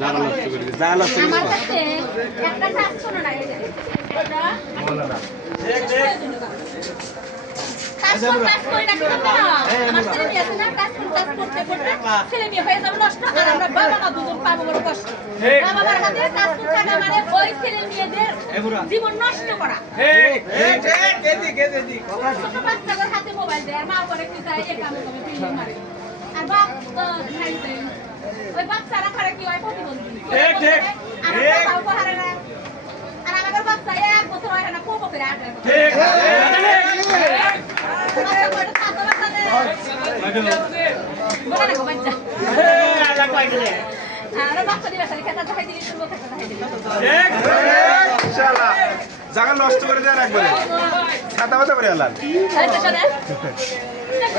জায়গা নষ্ট করে দিই জায়গা নষ্ট করে আমার কাছে একটা কাজ শোনো না এই যে এটা কাজ করে রাখতে হবে না আমার ছেলে মেয়ে আছে না কাজ করতে করতে ছেলে মেয়ে হয়ে যাবে নষ্ট আর আমরা বাবা মা দুজন পাবো বড় কষ্ট বাবা মার হাতে কাজ করতে থাকা মানে ওই ছেলে মেয়েদের জীবন নষ্ট করা ঠিক ঠিক এদিক ছোট বাচ্চাদের হাতে মোবাইল দেয় আর মা করে কি চায় এই কাম করে ফিল্ম মারে আর বাপ তো খাইতে ওই বাচ্চারা করে কি হয় প্রতিবন্ধী ঠিক ঠিক আর বাবা উপহারে না আর আমাদের বাচ্চা এক বছর হয় না কোপ করে আটে ঠিক বলে না বাচ্চা আলাদা কই দিলে আর বাচ্চা দিবা সারি খেতা দেখাই দিলি শুরু খেতা দেখাই দিলি ঠিক ইনশাআল্লাহ জায়গা নষ্ট করে দেন একবারে ছাতা মাথা করে আলান আচ্ছা শোনা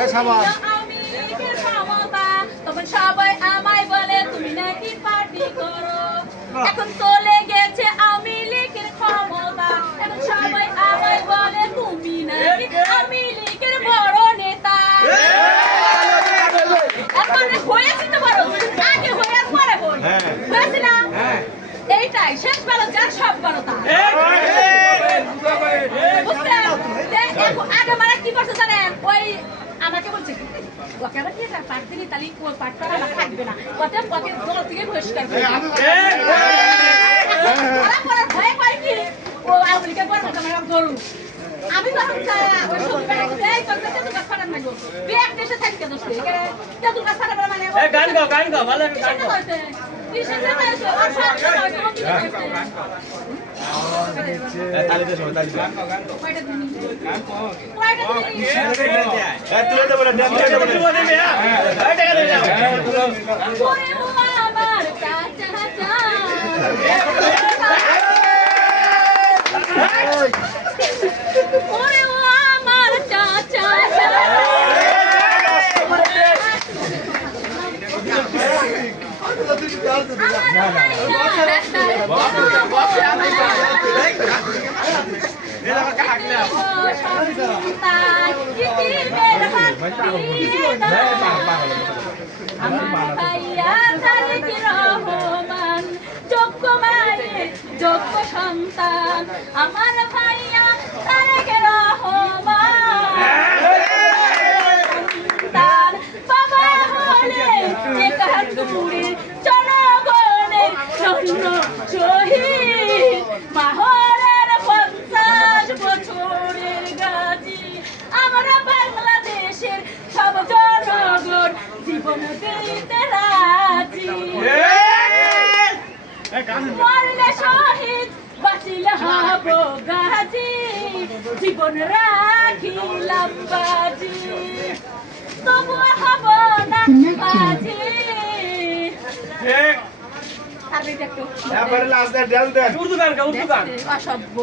এই সাবান আমি লিখে ক্ষমতা তখন সবাই আমায় বলে তুমি নাকি পার্টি করো এখন চলে গেছে আমি লিখের ক্ষমতা এখন সবাই আমায় বলে তুমি নাকি আমি লিখের বড় নেতা এখন হয়েছে তো বড় আগে হয়ে পরে হই হয়েছে না এইটাই শেষ বেলা যার সব বড় তা আগে মানে কি করছে জানেন ওই আমাকে বলছে ওকে আবার কি পাট দিলি তাহলে পাটটা আমার থাকবে না ওটা ওকে দল থেকে বহিষ্কার করে ভয় পাই কি ও আমেরিকা করবো তোমার গরু আমি যখন ওই সব এই করতে তো গাছ ফাটান না গো ব্যাগ দেশে থাকতে দোস্ত কে তো গাছ ফাটাবে মানে গান গাও ভালো গান গাও কিসের জন্য আছে আর সব সময় তো কি তালি দে সবাই তালি দে কয়টা দিন কয়টা দিন তুলে দে বলে দেন তুলে দে বলে এই টাকা দে ওরে ও আমার চাচা ওরে ও আমার চাচা আমার ভাইয়া তারেক রহমান যোগ্য মায়ের যোগ্য সন্তান আমার ভাইয়া তারেক রহমান তার বাবা হলে একাত্তরের জনগণের জন্য শহীদ মাহরের 50 বছরের গাজী আমরা বাংলাদেশের সব জনগণ জীবন দিতে রাজি মরলে শহীদ বাঁচিলে হব গাজী জীবন রাখিলাম বাজি তবু হব না বাজি ঠিক আর দেখো এবারে লাস্ট দেন উর্দু গান গাও উর্দু গান অসভ্য